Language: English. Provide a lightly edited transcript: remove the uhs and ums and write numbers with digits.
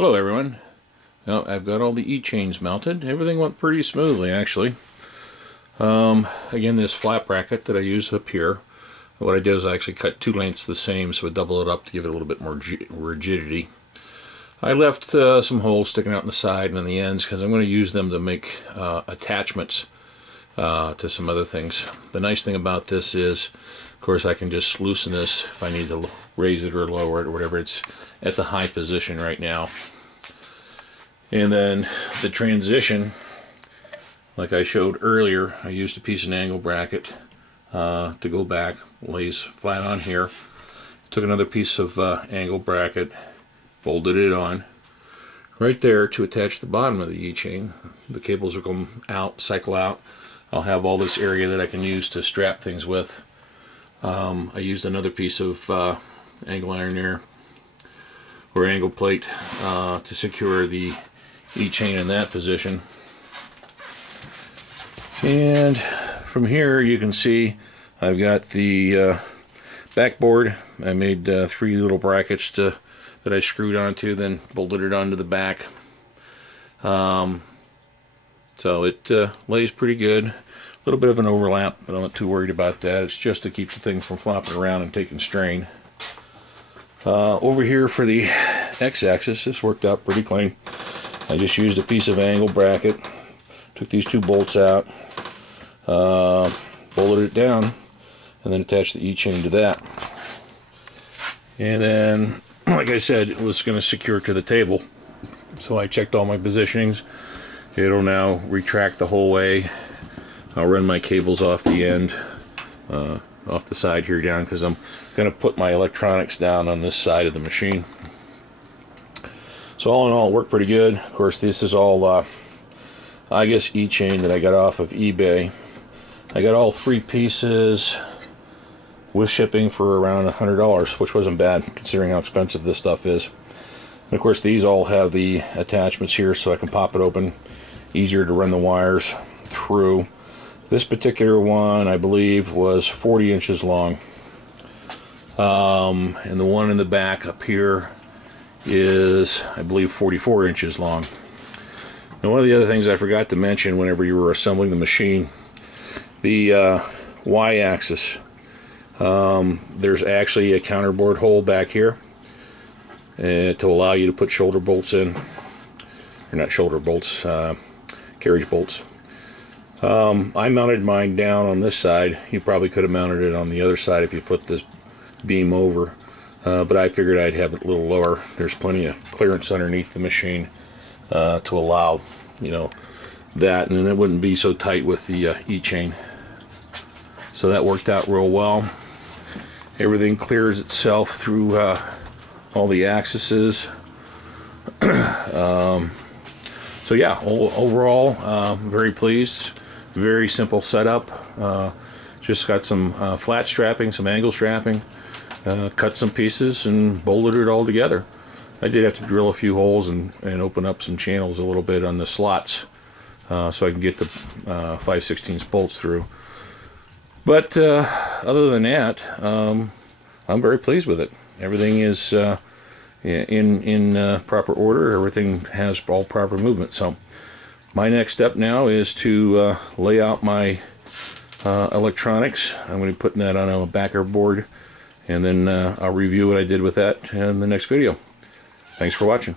Hello everyone. Well, I've got all the E-chains mounted. Everything went pretty smoothly actually. Again, this flat bracket that I use up here, what I did is I actually cut two lengths the same, so I double it up to give it a little bit more rigidity. I left some holes sticking out in the side and on the ends because I'm going to use them to make attachments to some other things. The nice thing about this is, of course, I can just loosen this if I need to raise it or lower it or whatever. It's at the high position right now. And then the transition, like I showed earlier, I used a piece of angle bracket to go back, lays flat on here. Took another piece of angle bracket, bolted it on right there to attach the bottom of the E-chain. The cables will come out, cycle out. I'll have all this area that I can use to strap things with. I used another piece of angle iron there, or angle plate, to secure the E-chain in that position. And from here you can see I've got the backboard. I made 3 little brackets that I screwed onto, then bolted it onto the back. So it lays pretty good. A little bit of an overlap, but I'm not too worried about that. It's just to keep the thing from flopping around and taking strain. Over here for the X-axis, this worked out pretty clean. I just used a piece of angle bracket, took these 2 bolts out, bolted it down, and then attached the E-chain to that. And then, like I said, it was going to secure to the table. So I checked all my positionings. It'll now retract the whole way. I'll run my cables off the end, off the side here down, because I'm going to put my electronics down on this side of the machine. So all in all, it worked pretty good. Of course, this is all, I guess, E-chain that I got off of eBay. I got all 3 pieces with shipping for around $100, which wasn't bad considering how expensive this stuff is. And of course, these all have the attachments here, so I can pop it open. Easier to run the wires through. This particular one, I believe, was 40 inches long. And the one in the back up here is, I believe, 44 inches long. Now, one of the other things I forgot to mention whenever you were assembling the machine, the Y-axis, there's actually a counterbore hole back here to allow you to put shoulder bolts in, or not shoulder bolts, carriage bolts. I mounted mine down on this side. You probably could have mounted it on the other side if you flipped this beam over. But I figured I'd have it a little lower. There's plenty of clearance underneath the machine to allow, you know, that, and then it wouldn't be so tight with the E-chain. So that worked out real well. Everything clears itself through all the axes. So yeah, overall, very pleased. Very simple setup. Just got some flat strapping, some angle strapping. Cut some pieces and bolted it all together. I did have to drill a few holes and open up some channels a little bit on the slots so I can get the 5/16 bolts through. But other than that, I'm very pleased with it. Everything is in proper order. Everything has all proper movement. So my next step now is to lay out my electronics. I'm going to be putting that on a backer board. And then I'll review what I did with that in the next video. Thanks for watching.